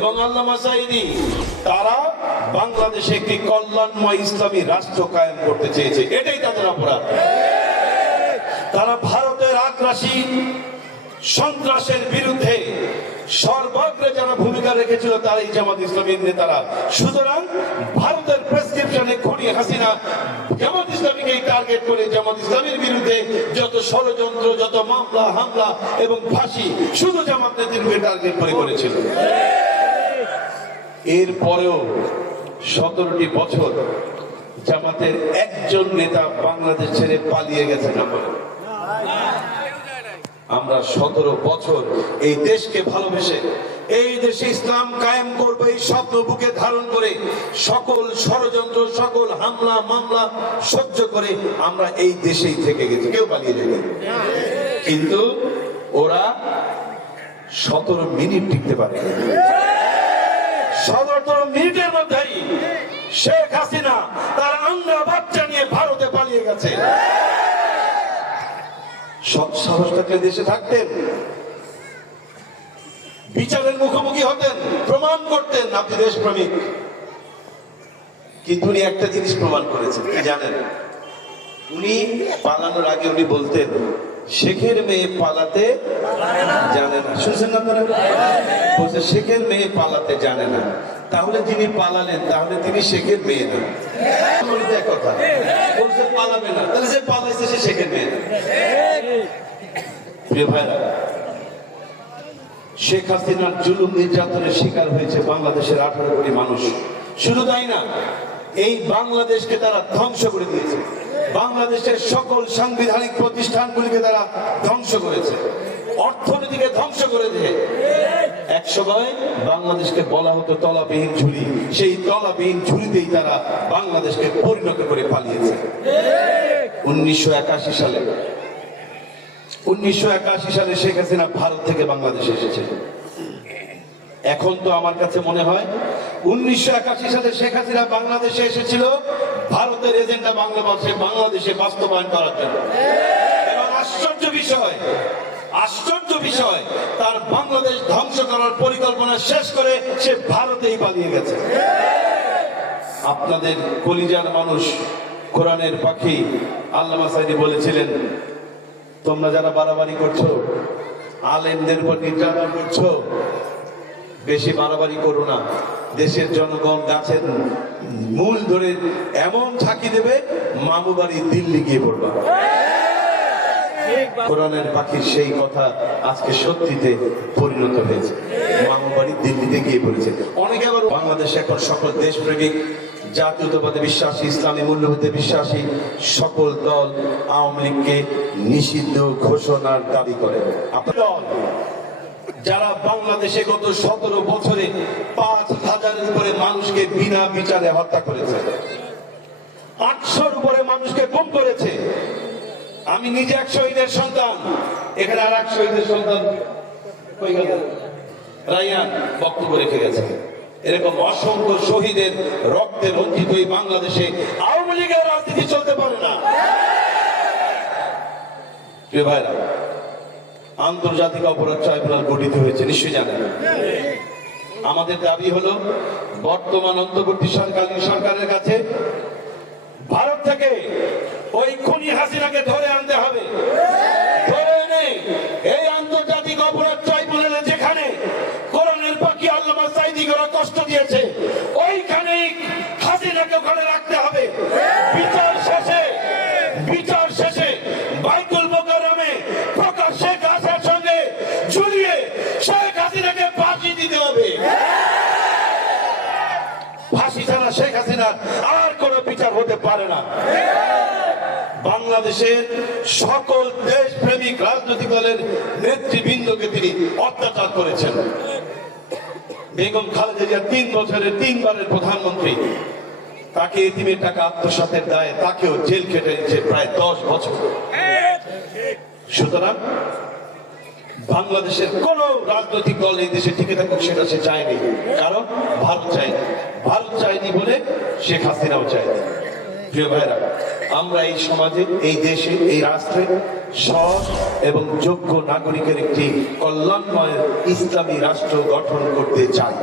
এবং সাইদি, তারা বাংলাদেশে একটি কল্যাণময় ইসলামী রাষ্ট্র কায়েম করতে চেয়েছে। এটাই তাদের অপরাধ। তারা ভারতের আগ্রাসী সন্ত্রাসের বিরুদ্ধে সর্বাগ্রে যারা ভূমিকা রেখেছিল, তারাই জামাত ইসলামীর নেতারা। সুতরাং ভারতের প্রেসক্রিপশনে খুনি হাসিনা জামাত ইসলামীকে টার্গেট করে জামাত ইসলামীর বিরুদ্ধে যত ষড়যন্ত্র, যত মামলা, হামলা এবং ফাঁসি, শুধু জামাত নেতৃত্বকে টার্গেট করে করেছিল। এরপরেও সতেরোটি বছর জামাতের একজন নেতা বাংলাদেশ ছেড়ে পালিয়ে গেছে না আমরা সতেরো বছর এই দেশকে ভালোবেসে, এই দেশে ইসলাম কায়েম করবে, এই স্বপ্ন বুকে ধারণ করে, সকল ষড়যন্ত্র, সকল হামলা, মামলা সহ্য করে আমরা এই দেশেই থেকে গেছি। কেউ পালিয়ে যাবে কিন্তু ওরা সতেরো মিনিট টিকতে পারে। শেখ হাসিনা তার আন্ডা বাচ্চা নিয়ে ভারতে পালিয়ে গেছে। সৎ সাহস থাকলে দেশে থাকতেন। বিচারের মুখোমুখি হতেন, প্রমাণ করতেন আপনি দেশপ্রেমিক। কিন্তু উনি একটা জিনিস প্রমাণ করেছেন, কি জানেন? উনি পালানোর আগে উনি বলতেন, শেখের মেয়ে পালাতে জানে না। শুনছেন না আপনারা? বলছে, শেখের মেয়ে পালাতে জানে না। তাহলে যিনি পালালেন, তাহলে তিনি শেখের মেয়ে না। শেখ হাসিনার জুলুম নির্যাতনের শিকার হয়েছে বাংলাদেশের আঠারো কোটি মানুষ। শুধু তাই না, এই বাংলাদেশকে তারা ধ্বংস করে দিয়েছে। বাংলাদেশের সকল সাংবিধানিক প্রতিষ্ঠানগুলিকে তারা ধ্বংস করেছে। অর্থনীতিকে ধ্বংস করে দিয়ে। এক সময় বাংলাদেশকে বলা হতো তলাবিহীন ঝুলি সেই তলাবিহীন ঝুলিতেই তারা বাংলাদেশকে পরিণত করে পালিয়েছে। উনিশশো একাশি সালে। উনিশশো একাশি সালে শেখ হাসিনা ভারত থেকে বাংলাদেশে এসেছে। এখন তো আমার কাছে মনে হয় উনিশশো একাশি সালে শেখ হাসিনা বাংলাদেশে এসেছিল। ভারতের এজেন্ডা বাংলাদেশে বাংলাদেশে বাস্তবায়ন করার জন্য। এবং আশ্চর্য বিষয় আশ্চর্য বিষয়, তার বাংলাদেশ ধ্বংস করার পরিকল্পনা শেষ করে সে ভারতেই পালিয়ে গেছে। আপনাদের কলিজার মানুষ কোরআনের পাখি আল্লামা সাইদি বলেছিলেন, তোমরা যারা বাড়াবাড়ি করছ, আলেমদের উপর নির্যাতন করছ, বেশি বাড়াবাড়ি করো না। দেশের জনগণ গাছের মূল ধরে এমন ঝাঁকি দেবে, মামু বাড়ি দিল্লি গিয়ে পড়বা। কোরআনের পাখির সেই কথা আজকে সত্যিতে পরিণত হয়েছে। মামু বাড়ি দিল্লিতে গিয়ে পড়েছে অনেকে আবার বাংলাদেশ এখন সকল দেশপ্রেমিক, জাতীয়তাবাদে বিশ্বাসী, ইসলামী মূল্যবোধে বিশ্বাসী সকল দল আওয়ামী লীগকে নিষিদ্ধ ঘোষণার দাবি করে। যারা বাংলাদেশে গত সতেরো বছরে পাঁচ হাজারের উপরে মানুষকে বিনা বিচারে হত্যা করেছে, আটশোর উপরে মানুষকে গুম করেছে আমি নিজে এক শহীদের সন্তান। এখানে আর এক শহীদের সন্তান গেল? রাইয়ান বক্তব্য রেখে গেছে। এরকম অসংখ্য শহীদের রক্তে রঞ্জিত এই বাংলাদেশে আওয়ামী লীগের রাজনীতি চলতে পারে না। আন্তর্জাতিক অপরাধ ট্রাইব্যুনাল গঠিত হয়েছে, নিশ্চয়ই জানেন। আমাদের দাবি হলো, বর্তমান অন্তর্বর্তী সরকারি সরকারের কাছে ভারত থেকে ওই খুনি হাসিনাকে ধরে আনতে হবে। ধরে এনে এই আন্তর্জাতিক অপরাধ ট্রাইব্যুনালে যেখানে কোরআনের পাখি আল্লামা সাইদি ওরা কষ্ট দিয়েছে, ওইখানেই হাসিনাকে ওখানে রাখতে হবে। বিচার শেষে বিচার শেষে বাইকুল মোকারমে প্রকাশ্যে গাছের সঙ্গে ঝুলিয়ে শেখ হাসিনাকে ফাঁসি দিতে হবে। ফাঁসি ছাড়া শেখ হাসিনার আর কোনো বিচার হতে পারে না। বাংলাদেশের সকল দেশপ্রেমিক রাজনৈতিক দলের নেতৃবৃন্দকে তিনি অত্যাচার করেছেন। বেগম খালেদা জিয়া তিন বছরের তিনবারের প্রধানমন্ত্রী। তাকে এতিমের টাকা আত্মসাতের দায়ে তাকেও জেল খেটে দিচ্ছে প্রায় দশ বছর। সুতরাং বাংলাদেশের কোন রাজনৈতিক দল এই দেশে টিকে থাকুক সেটা সে চায়নি। কারণ ভারত চায়নি। ভারত চায়নি বলে শেখ হাসিনাও চায়নি। প্রিয় ভাইরা আমরা এই সমাজে, এই দেশে, এই রাষ্ট্রে সৎ এবং যোগ্য নাগরিকের একটি কল্যাণময় ইসলামী রাষ্ট্র গঠন করতে চাই।